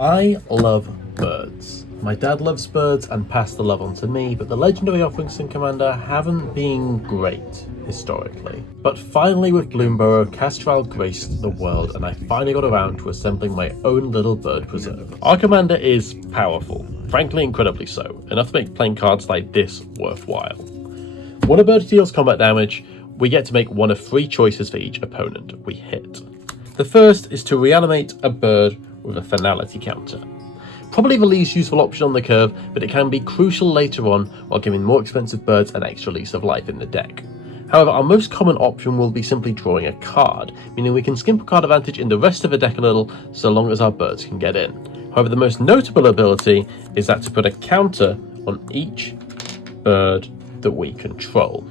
I love birds. My dad loves birds and passed the love on to me, but the legendary offerings in Commander haven't been great historically. But finally with Bloomburrow, Kastral graced the world and I finally got around to assembling my own little bird preserve. Our Commander is powerful, frankly incredibly so, enough to make playing cards like this worthwhile. When a bird deals combat damage, we get to make one of 3 choices for each opponent we hit. The first is to reanimate a bird with a finality counter. Probably the least useful option on the curve, but it can be crucial later on while giving more expensive birds an extra lease of life in the deck. However, our most common option will be simply drawing a card, meaning we can skimp a card advantage in the rest of the deck a little so long as our birds can get in. However, the most notable ability is that to put a counter on each bird that we control.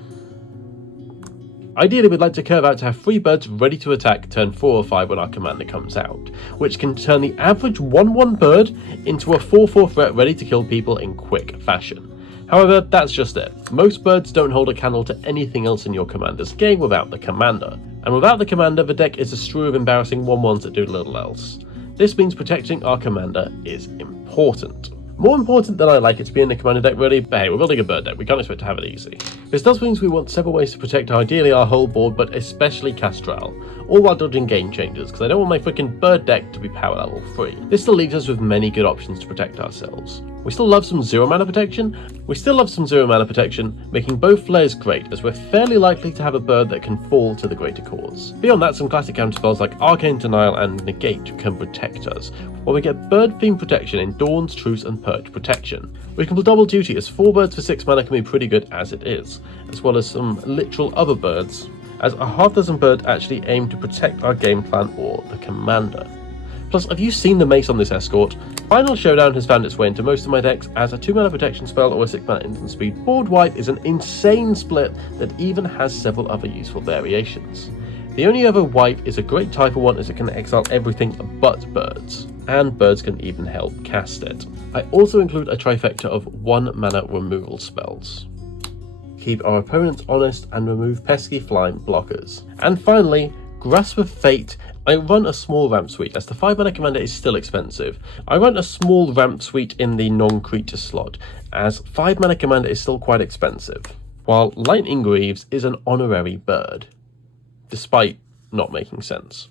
Ideally, we'd like to curve out to have 3 birds ready to attack turn 4 or 5 when our commander comes out, which can turn the average 1/1 bird into a 4/4 threat ready to kill people in quick fashion. However, that's just it. Most birds don't hold a candle to anything else in your commander's game without the commander. And without the commander, the deck is a strew of embarrassing 1/1s that do little else. This means protecting our commander is important. More important than I like it to be in the commander deck really, but hey, we're building a bird deck, we can't expect to have it easy. This does mean we want several ways to protect ideally our whole board, but especially Kastral, all while dodging game changers, because I don't want my freaking bird deck to be power level 3. This still leaves us with many good options to protect ourselves. We still love some 0 mana protection, making both flares great, as we're fairly likely to have a bird that can fall to the greater cause. Beyond that, some classic counter spells like Arcane Denial and Negate can protect us, while we get bird-themed protection in Dawn's Truce and Perch protection. We can double duty as 4 birds for 6 mana can be pretty good as it is, as well as some literal other birds, as a half dozen birds actually aim to protect our game plan or the commander. Plus, have you seen the mace on this escort? Final Showdown has found its way into most of my decks as a 2 mana protection spell or a 6 mana instant speed. Board wipe is an insane split that even has several other useful variations. The only other wipe is a great type of one as it can exile everything but birds, and birds can even help cast it. I also include a trifecta of 1 mana removal spells. Keep our opponents honest and remove pesky flying blockers. And finally, Grasp of Fate. I run a small ramp suite, as the 5 mana commander is still expensive. I run a small ramp suite in the non-creature slot, as 5 mana commander is still quite expensive, while Lightning Greaves is an honorary bird, despite not making sense.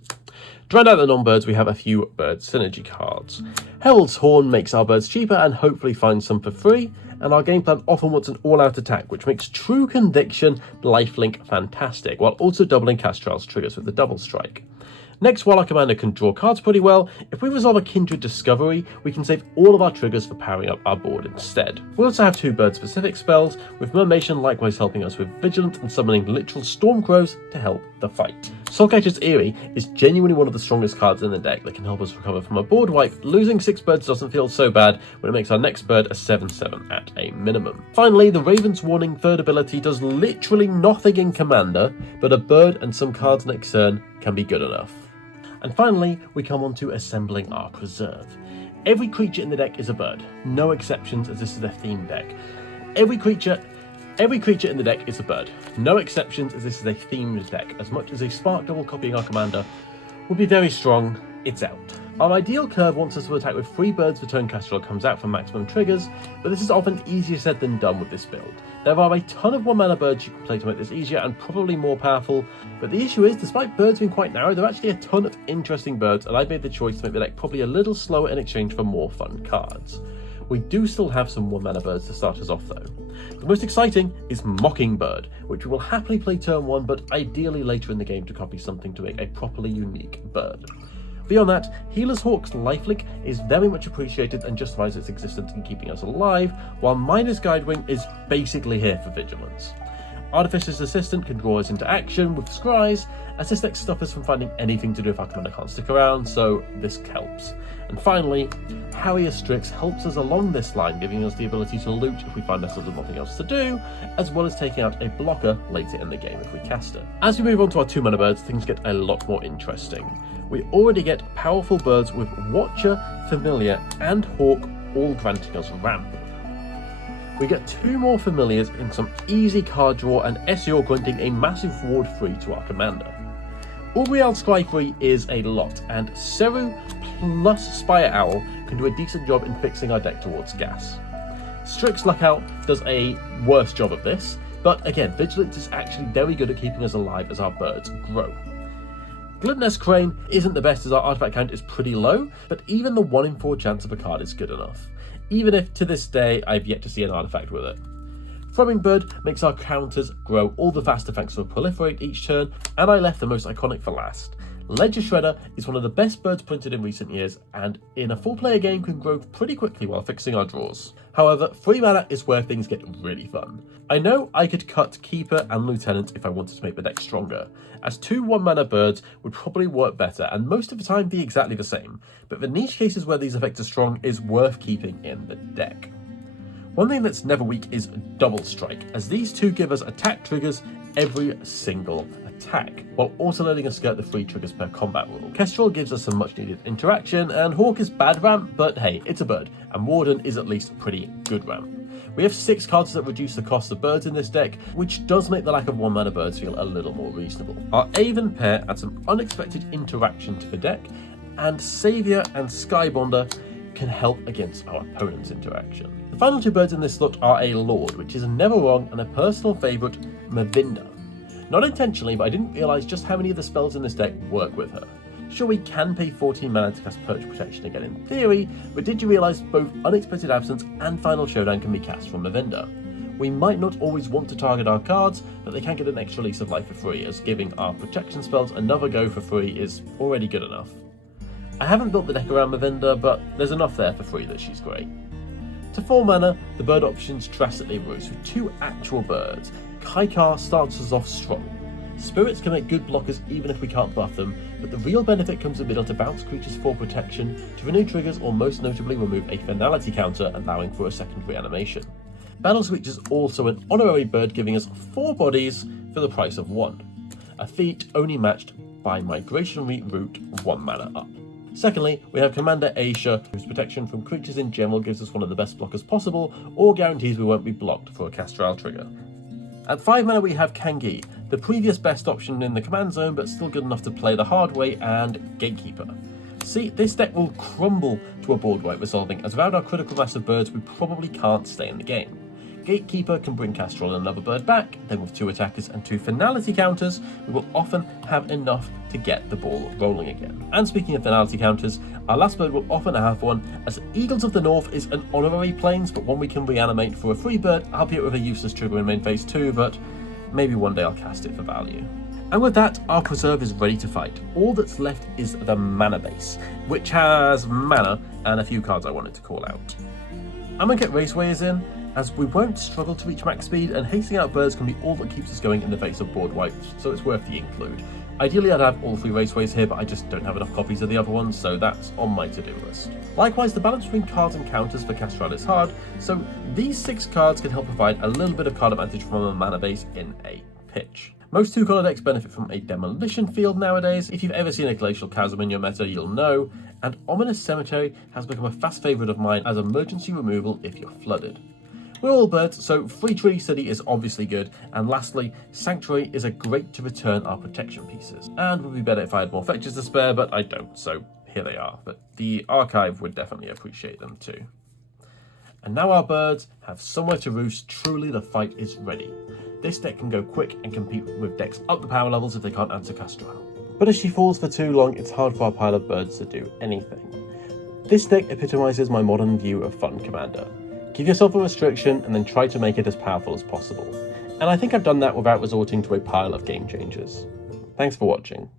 To round out the non-birds, we have a few bird synergy cards. Herald's Horn makes our birds cheaper and hopefully finds some for free, and our game plan often wants an all-out attack, which makes True Conviction lifelink fantastic, while also doubling Kastral's triggers with the double strike. Next, while our commander can draw cards pretty well, if we resolve a Kindred Discovery, we can save all of our triggers for powering up our board instead. We also have 2 bird-specific spells, with Mermation likewise helping us with Vigilance and summoning literal Stormcrows to help the fight. Soulcatcher's Eyrie is genuinely one of the strongest cards in the deck that can help us recover from a board wipe. Losing 6 birds doesn't feel so bad when it makes our next bird a 7/7 at a minimum. Finally, the Raven's Warning third ability does literally nothing in Commander, but a bird and some cards next turn can be good enough. And finally, we come on to assembling our preserve. Every creature in the deck is a bird, no exceptions as this is a theme deck. Every creature in the deck is a bird, no exceptions as this is a themed deck. As much as a Spark double copying our commander would be very strong, it's out. Our ideal curve wants us to attack with 3 birds for turn Kastral comes out for maximum triggers, but this is often easier said than done with this build. There are a ton of 1 mana birds you can play to make this easier and probably more powerful, but the issue is, despite birds being quite narrow, there are actually a ton of interesting birds, and I've made the choice to make the deck probably a little slower in exchange for more fun cards. We do still have some 1 mana birds to start us off though. The most exciting is Mockingbird, which we will happily play turn 1, but ideally later in the game to copy something to make a properly unique bird. Beyond that, Healer's Hawk's lifelink is very much appreciated and justifies its existence in keeping us alive, while Miner's Guidewing is basically here for vigilance. Artificer's Assistant can draw us into action with Scries, as this deck stops us from finding anything to do if our commander can't stick around, so this helps. And finally, Harrier Strix helps us along this line, giving us the ability to loot if we find ourselves with nothing else to do, as well as taking out a blocker later in the game if we cast it. As we move on to our 2 mana birds, things get a lot more interesting. We already get powerful birds with Watcher, Familiar, and Hawk all granting us ramp. We get 2 more Familiars in some easy card draw and SEO granting a massive ward free to our commander. Uriel Scryfree is a lot, and Seru plus Spire Owl can do a decent job in fixing our deck towards gas. Strix Lookout does a worse job of this, but again, Vigilance is actually very good at keeping us alive as our birds grow. Gluttonous Crane isn't the best as our artifact count is pretty low, but even the 1 in 4 chance of a card is good enough, even if to this day I've yet to see an artifact with it. Thrumming Bird makes our counters grow all the faster thanks to a proliferate each turn, and I left the most iconic for last. Ledger Shredder is one of the best birds printed in recent years, and in a 4-player game can grow pretty quickly while fixing our draws. However, 3 mana is where things get really fun. I know I could cut Keeper and Lieutenant if I wanted to make the deck stronger, as 2 1-mana birds would probably work better and most of the time be exactly the same, but the niche cases where these effects are strong is worth keeping in the deck. One thing that's never weak is Double Strike, as these 2 give us attack triggers every single attack, while also letting us get the 3 triggers per combat rule. Kastral gives us some much needed interaction, and Hawk is bad ramp, but hey, it's a bird, and Warden is at least pretty good ramp. We have 6 cards that reduce the cost of birds in this deck, which does make the lack of 1-mana birds feel a little more reasonable. Our Aven pair adds some unexpected interaction to the deck, and Savior and Skybonder can help against our opponent's interaction. The final 2 birds in this slot are a Lord, which is never wrong, and a personal favourite, Mavinda. Not intentionally, but I didn't realise just how many of the spells in this deck work with her. Sure, we can pay 14 mana to cast Perch Protection again in theory, but did you realise both Unexpected Absence and Final Showdown can be cast from Mavinda? We might not always want to target our cards, but they can get an extra lease of life for free, as giving our protection spells another go for free is already good enough. I haven't built the deck around Mavinda, but there's enough there for free that she's great. To 4 mana, the bird options drastically reduce with 2 actual birds. Kaikar starts us off strong. Spirits can make good blockers even if we can't buff them, but the real benefit comes in middle to bounce creatures for protection, to renew triggers, or most notably remove a finality counter, allowing for a secondary animation. Battle Screech is also an honorary bird, giving us 4 bodies for the price of 1. A feat only matched by Migratory Route 1 mana up. Secondly, we have Commander Aisha, whose protection from creatures in general gives us one of the best blockers possible, or guarantees we won't be blocked for a Kastral trigger. At 5 mana we have Kangi, the previous best option in the command zone, but still good enough to play the hard way, and Gatekeeper. See, this deck will crumble to a board wipe resolving, as without our critical mass of birds we probably can't stay in the game. Gatekeeper can bring Kastral and another bird back, then with 2 attackers and 2 finality counters, we will often have enough to get the ball rolling again. And speaking of finality counters, our last bird will often have one, as Eagles of the North is an honorary plains, but one we can reanimate for a free bird, albeit with a useless trigger in main phase 2, but maybe one day I'll cast it for value. And with that, our preserve is ready to fight. All that's left is the mana base, which has mana and a few cards I wanted to call out. I'm going to get Racewayers in, as we won't struggle to reach max speed, and hasting out birds can be all that keeps us going in the face of board wipes, so it's worth the include. Ideally I'd have all 3 Raceways here, but I just don't have enough copies of the other ones, so that's on my to-do list. Likewise, the balance between cards and counters for Kastral is hard, so these 6 cards can help provide a little bit of card advantage from a mana base in a pitch. Most 2-colour decks benefit from a Demolition Field nowadays. If you've ever seen a Glacial Chasm in your meta, you'll know, and Ominous Cemetery has become a fast favourite of mine as emergency removal if you're flooded. We're all birds, so Free Tree City is obviously good, and lastly, Sanctuary is a great to return our protection pieces. And would be better if I had more fetches to spare, but I don't, so here they are. But the archive would definitely appreciate them too. And now our birds have somewhere to roost. Truly the fight is ready. This deck can go quick and compete with decks up the power levels if they can't answer Kastral. But as she falls for too long, it's hard for our pile of birds to do anything. This deck epitomises my modern view of fun commander. Give yourself a restriction and then try to make it as powerful as possible. And I think I've done that without resorting to a pile of game changers. Thanks for watching.